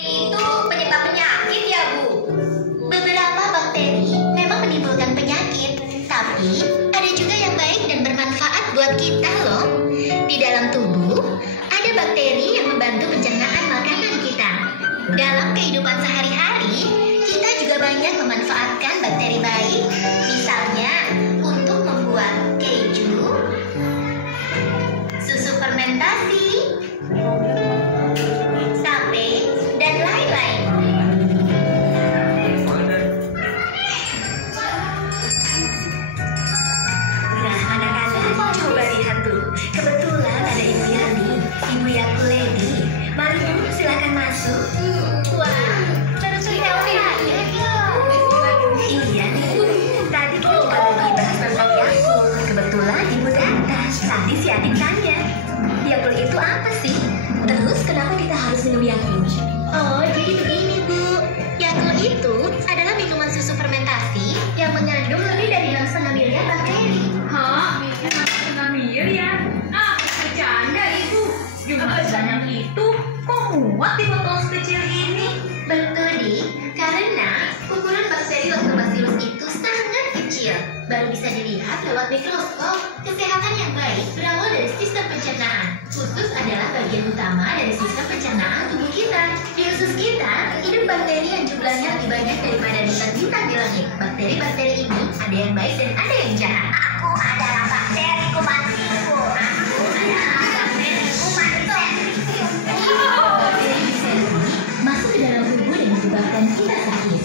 Itu penyebab penyakit ya, Bu? Beberapa bakteri memang menimbulkan penyakit, tapi ada juga yang baik dan bermanfaat buat kita loh. Di dalam tubuh, ada bakteri yang membantu pencernaan makanan kita. Dalam kehidupan sehari-hari, kita juga banyak memanfaatkan bakteri baik, misalnya untuk membuat keju, susu fermentasi, tape, dan lain-lain. Nah, anak-anak, coba lihat tuh. Kebetulan ada Ibu Yani, Ibu Yaku Lady. Mari Bu, silakan masuk. Wah, baru cerita ya. Iya nih, tadi kita cuma lagi bahas tentang Yakult. Kebetulan Ibu datang. Tadi si adik tanya, Yakult itu apa sih? Terus kenapa kita harus minum Yakult? Oh, jadi begini Bu. Yakult itu adalah minuman susu fermentasi yang mengandung lebih dari 6,5 miliar bakteri. Hah? 6,5 miliar? Ah, bercanda Ibu. Jumlah sebanyak itu kok muat di botol sekecil ini? Betul, Dik. Karena ukuran bakteri Lactobacillus itu sangat kecil. Baru bisa dilihat lewat mikroskop. Kesehatan yang baik berawal dari sistem pencernaan. Usus adalah bagian utama dari sistem pencernaan tubuh kita. Di usus kita, hidup bakteri yang jumlahnya lebih banyak daripada bintang-bintang di langit. Bakteri-bakteri ini ada yang baik dan ada yang jahat. Aku adalah bakteri kumantiku. Aku adalah bakteri kumantiku. Bakteri bisa masuk ke dalam tubuh dan menyebabkan kita sakit.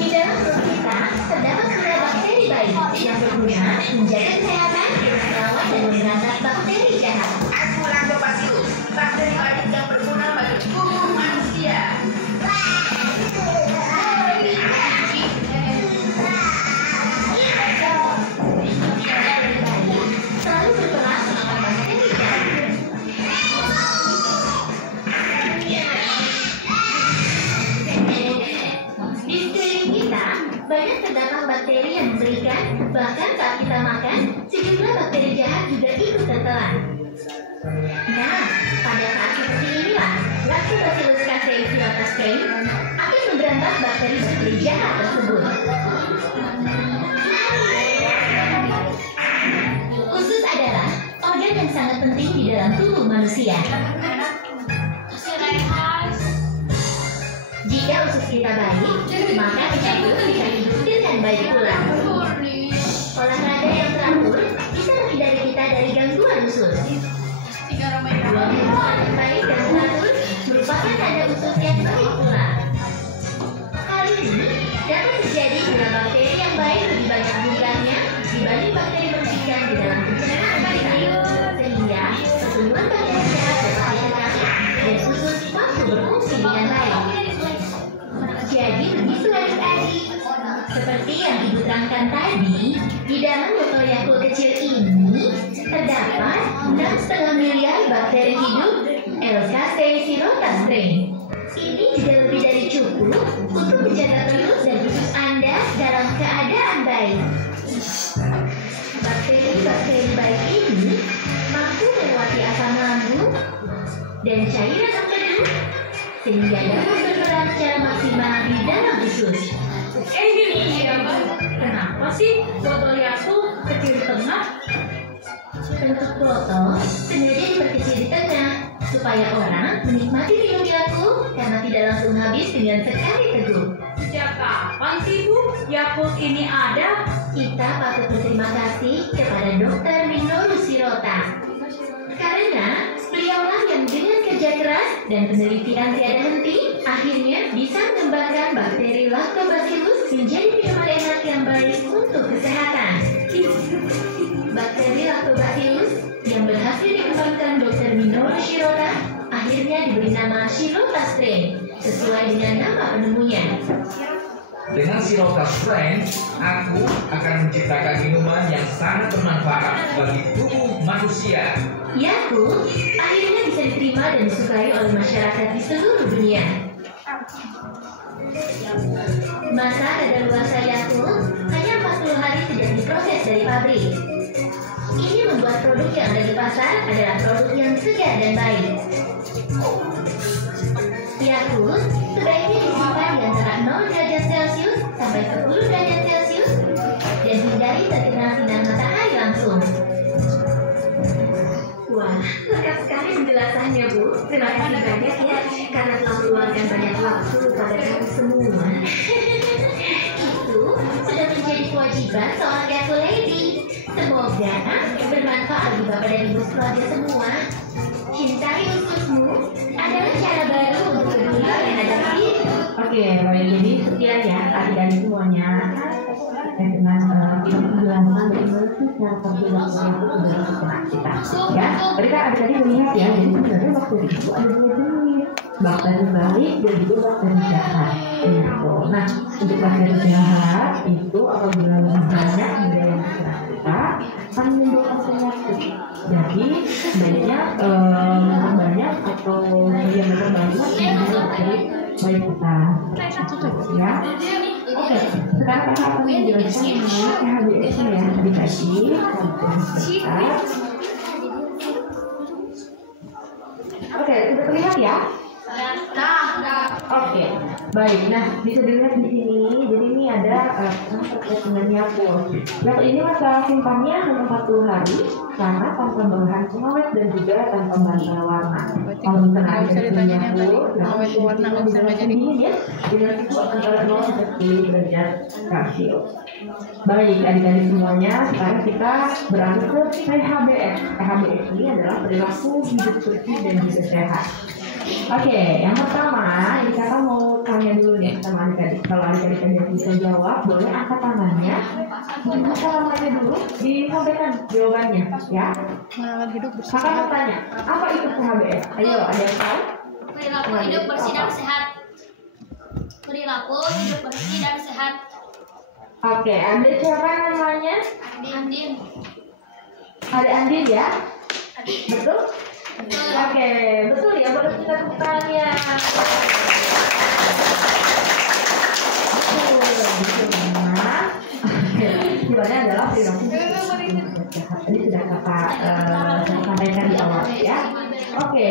Di dalam perut kita terdapat beberapa bakteri baik yang berguna menjaga kesehatan, merawat dan memberantas bakteri jahat. Aku Lactobacillus, bakteri baik yang berguna bagi tubuh manusia. Selalu berperang melawan bakteri jahat. Di sekeliling kita banyak terdapat bakteri yang memberikan, bahkan saat kita makan, sejumlah bakteri jahat juga ikut tertelan. Nah, pada saat seperti inilah, Lactobacillus casei Sirotas strain akan memberantas bakteri-bakteri jahat tersebut. Usus adalah organ yang sangat penting di dalam tubuh manusia. Jika usus kita baik, maka kita pun bisa hidup dengan baik pula. Olahraga yang teratur bisa menghindari kita dari gangguan usus. Buang hidup yang baik dan teratur merupakan tanda usus yang baik pula. Hal ini dapat terjadi bila bakteri yang baik lebih banyak jumlahnya dibanding bakteri bersihkan di dalam pencernaan kita. Sehingga pertumbuhan bakteri jahat dapat ditekan dan usus mampu berfungsi dengan baik. Jadi begitu adik-adik. Seperti yang Ibu terangkan tadi, di dalam botol Yakult kecil ini terdapat 6,5 miliar bakteri hidup Lactobacillus strain. Ini juga lebih dari cukup untuk menjaga perut dan usus Anda dalam keadaan baik. Bakteri-bakteri baik ini mampu melewati asam lambung dan cairan empedu sehingga dapat berperan secara maksimal di dalam usus. Iya, kenapa sih botol Yakult kecil di tengah? Bentuk botol sengaja diperkecil di tengah supaya orang menikmati minum Yakult karena tidak langsung habis dengan sekali teguh. Sejak kapan sih Bu Yakult ini ada? Kita patut berterima kasih kepada Dr. Minoru Shirota karena beliaulah yang dengan kerja keras dan penelitian tiada henti akhirnya bisa mengembangkan bakteri Lactobacillus menjadi minuman enak yang baik untuk kesehatan. Bakteri Lactobacillus yang berhasil dikembangkan Dr. Minoru Shirota akhirnya diberi nama Shirota strain sesuai dengan nama penemunya. Dengan Shirota strain, aku akan menciptakan minuman yang sangat bermanfaat bagi tubuh manusia. Yakult akhirnya bisa diterima dan disukai oleh masyarakat di seluruh dunia. Masa kadaluarsa Yakult hanya 40 hari sejak diproses dari pabrik. Ini membuat produk yang ada di pasar adalah produk yang segar dan baik. Yakult derajat Celcius sampai 10 derajat Celcius dan hindari terkena sinar matahari langsung. Wah, lengkap sekali penjelasannya, Bu. Terima kasih banyak ya karena telah meluangkan banyak waktu pada kami semua. Itu sudah menjadi kewajiban seorang Gaku Lady. Semoga bermanfaat bagi Bapak dan Ibu keluarga semua. Cintai ususmu adalah cara baru untuk peduli dan adaptif. Oke, baik. Jadi sekian ya adik-adik semuanya dengan penjelasan bagaimana sih cara kerja dalam kita. Ya, tadi kan adik-adik melihat ya, jadi sebenarnya bakteri itu ada dua jenis, bakteri baik dan juga bakteri jahat. Gitu. Nah, untuk bakteri jahat itu apabila lebih banyak di dalam pikiran kita akan menimbulkan penyakit. Jadi sebaiknya banyak atau yang berbanyak dengan bakteri baik kita. Ya. Oke, sekarang kita akan menjelaskan mengenai KHBS ya adik-adik. Oke, sudah terlihat ya? Oke, baik. Nah, bisa dilihat di sini. Jadi ini ada terkait dengan Yakult. Yakult ini masa simpannya hanya 40 hari karena tanpa bahan pengawet dan juga tanpa bahan warna. Kalau misalnya ada Yakult, pengawet warna nggak bisa jadi ya. Dengan itu antara 0 sampai 10 derajat Celcius. Baik, adik-adik semuanya. Sekarang kita beralih ke PHBS. PHBS ini adalah perilaku hidup bersih dan juga sehat. Oke, yang pertama, ini kakak mau tanya dulu nih sama adik-adik. Kalau adik-adik ada yang bisa jawab, boleh angkat tangannya. Buka namanya dulu, disampaikan jawabannya, ya. Kakak mau tanya, apa itu PHBS? Ayo, ada yang tahu? Perilaku hidup bersih dan sehat. Perilaku hidup bersih dan sehat. Oke, ada siapa namanya? Andin. Ada Andin ya? Betul? Oke, betul ya, boleh kita tepuk tangannya. Betul. Jawabannya adalah perilaku jahat. Tadi sudah kakak sampaikan di awal ya. Oke.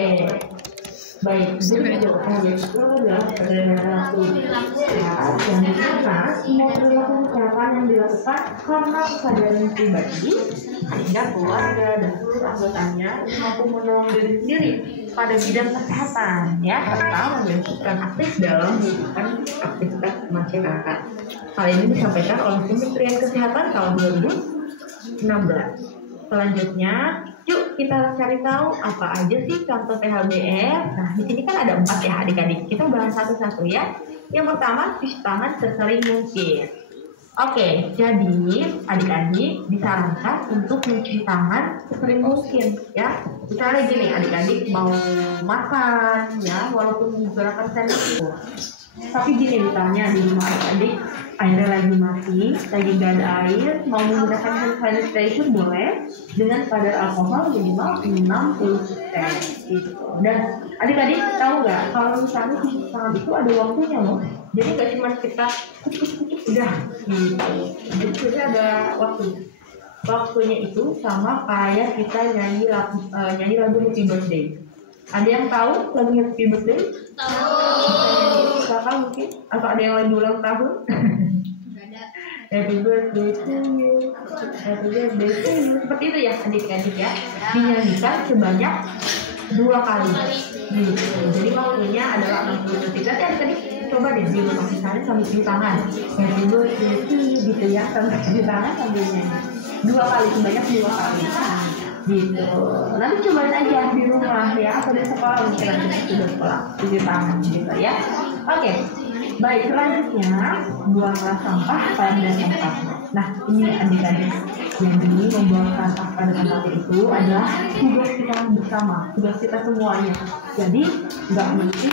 Baik, jadi jawabannya itu adalah perilaku jahat yang dimana semua perilaku kesehatan yang dilakukan karena kesadaran pribadi sehingga keluarga dan seluruh anggotanya mampu menolong diri sendiri pada bidang kesehatan ya serta menjadikan aktif dalam kehidupan aktivitas masyarakat. Hal ini disampaikan oleh Kementerian Kesehatan tahun 2016. Selanjutnya, yuk kita cari tahu apa aja sih contoh PHBS. Nah, di sini kan ada 4 ya adik-adik. Kita bahas satu-satu ya. Yang pertama, cuci tangan sesering mungkin. Oke, jadi adik-adik disarankan untuk mencuci tangan sesering mungkin ya. Misalnya gini, adik-adik mau makan ya, walaupun menggunakan sendok. Tapi gini misalnya di rumah adik-adik airnya lagi mati, lagi gak ada air, mau menggunakan hand sanitizer boleh dengan kadar alkohol minimal 60% gitu. Dan adik-adik tahu nggak kalau misalnya cuci tangan itu ada waktunya loh. Jadi nggak cuma kita udah gitu. Jadi kita ada waktu. Waktunya itu sama kayak kita nyanyi lagu Happy Birthday. Ada yang tahu lagu Happy Birthday? Tahu. Kakak mungkin atau ada yang lagi ulang tahun? Happy birthday to you, happy birthday to you. Seperti itu ya adik-adik ya. Dinyanyikan sebanyak 2 kali. Gitu. Jadi waktunya adalah 60 detik. Nanti adik-adik coba deh di rumah misalnya sambil cuci tangan. Happy birthday to you gitu ya. Sambil cuci tangan sambil nyanyi. 2 kali, sebanyak 2 kali. Gitu. Nanti cobain aja di rumah ya atau di sekolah mungkin nanti sudah sekolah cuci tangan gitu ya. Oke. Baik, selanjutnya buanglah sampah pada tempat. Nah, ini adik-adik. Jadi membuang sampah pada tempat itu adalah tugas kita bersama, tugas kita semuanya. Jadi nggak mesti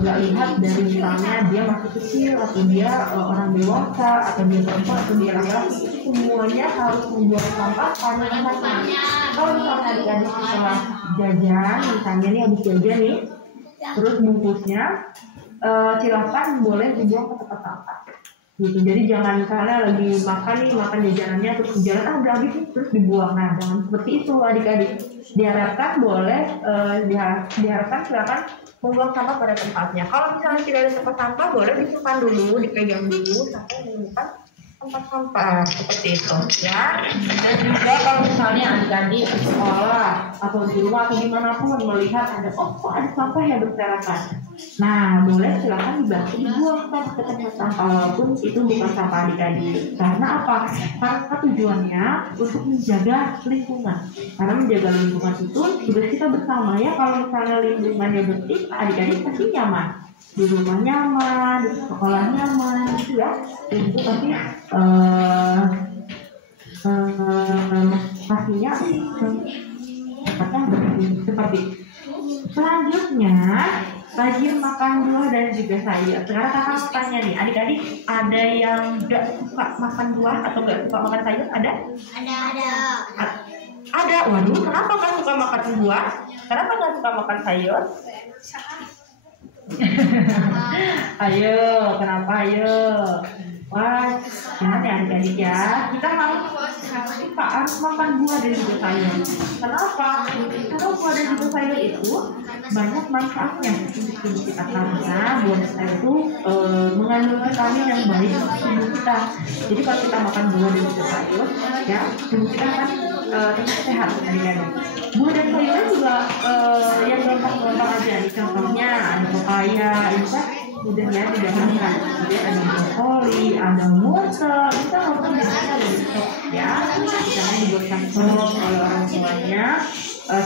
nggak lihat dari misalnya dia masih kecil atau dia orang dewasa atau dia perempuan atau dia laki-laki, semuanya harus membuang sampah pada tempatnya. Kalau misalnya adik-adik setelah jajan, misalnya nih habis jajan nih, terus bungkusnya silahkan boleh dibuang ke tempat sampah. gitu. Jadi jangan misalnya lagi makan jajanannya terus jalan udah habis terus dibuang. Nah, jangan seperti itu adik-adik. Diharapkan boleh diharapkan silakan membuang sampah pada tempatnya. Kalau misalnya tidak ada tempat sampah, boleh disimpan dulu, dipegang dulu sampai menemukan tempat sampah seperti itu ya. Dan juga kalau misalnya adik-adik di sekolah atau di rumah atau dimanapun melihat ada kok ada sampah yang berserakan, nah boleh silakan dibantu dibuang ke tempat sampah walaupun itu bukan sampah adik-adik. Karena apa? Karena tujuannya untuk menjaga lingkungan. Karena menjaga lingkungan itu sudah kita bersama ya. Kalau misalnya lingkungannya bersih, adik-adik pasti nyaman. Di rumah nyaman, di sekolah nyaman, gitu ya. Dan itu pasti pastinya seperti selanjutnya rajin makan buah dan juga sayur. Sekarang kakak tanya nih, adik-adik ada yang nggak suka makan buah atau nggak suka makan sayur? Ada? Ada. Waduh, kenapa nggak suka makan buah? Kenapa nggak suka makan sayur? Ayo, kenapa ayo? Wah, gimana ya adik-adik ya? Kita harus makan buah dan juga sayur. Kenapa? Karena buah dan juga sayur itu banyak manfaatnya untuk tubuh kita. Karena buah dan sayur itu mengandung vitamin yang baik untuk tubuh kita. Jadi kalau kita makan buah dan juga sayur, ya tubuh kita akan tetap sehat adik-adik. Buah dan sayurnya juga yang gampang-gampang aja nih. Contohnya ada pepaya, ini kan mudahnya didapatkan. Kemudian ada brokoli, ada wortel, itu wortel biasanya ada di stok ya. Misalnya dibuatkan sop oleh orang tuanya,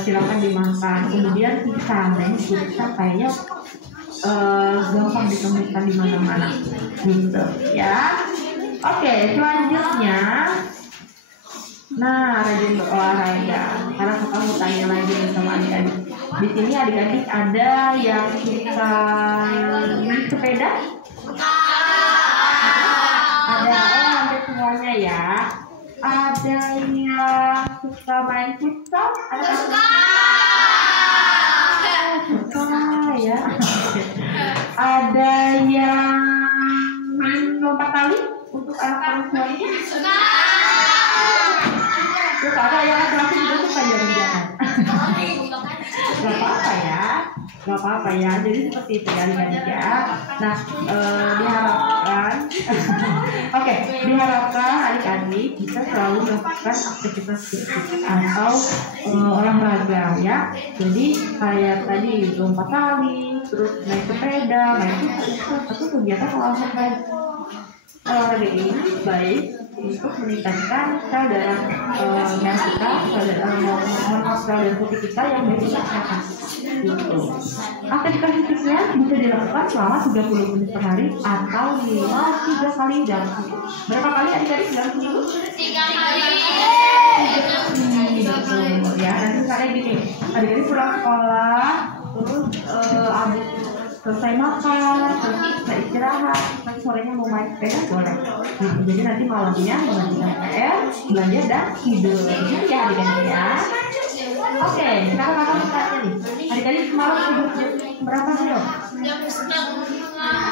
silakan dimakan. Kemudian pisang, nah ini pisang kayaknya gampang ditemukan di mana-mana, gitu ya. Oke, selanjutnya. Nah, rajin berolahraga. Karena kakak mau tanya lagi sama adik-adik. Di sini adik-adik ada yang suka naik sepeda? Ada, hampir semuanya ya. Ada yang suka main futsal? Suka ya. Ada yang main lompat tali untuk anak perempuannya? Terus ada yang laki-laki juga suka jalan-jalan. Gak apa-apa ya, gak apa-apa ya. Jadi seperti itu ya adik-adik ya. Nah, diharapkan, diharapkan adik-adik bisa selalu melakukan aktivitas fisik atau olahraga ya. Jadi kayak tadi lompat tali, terus naik sepeda, main futsal, itu kegiatan olahraga ini baik untuk meningkatkan sel darah merah kita, sel darah putih kita yang bersehat. Gitu. Aktivitas fisiknya bisa dilakukan selama 30 menit per hari atau minimal 3 kali dalam seminggu. Berapa kali adik-adik dalam seminggu? 3 kali. Betul ya. Dan misalnya gini, adik-adik pulang sekolah, terus habis selesai makan, terus bisa istirahat, nanti sorenya mau main sepeda boleh. Jadi nanti malamnya mengerjakan PR, belajar dan tidur. Gitu ya adik-adik ya. Oke, sekarang kakak mau tanya nih. Adik-adik semalam tidur jam berapa sih dong? Jam 1:30.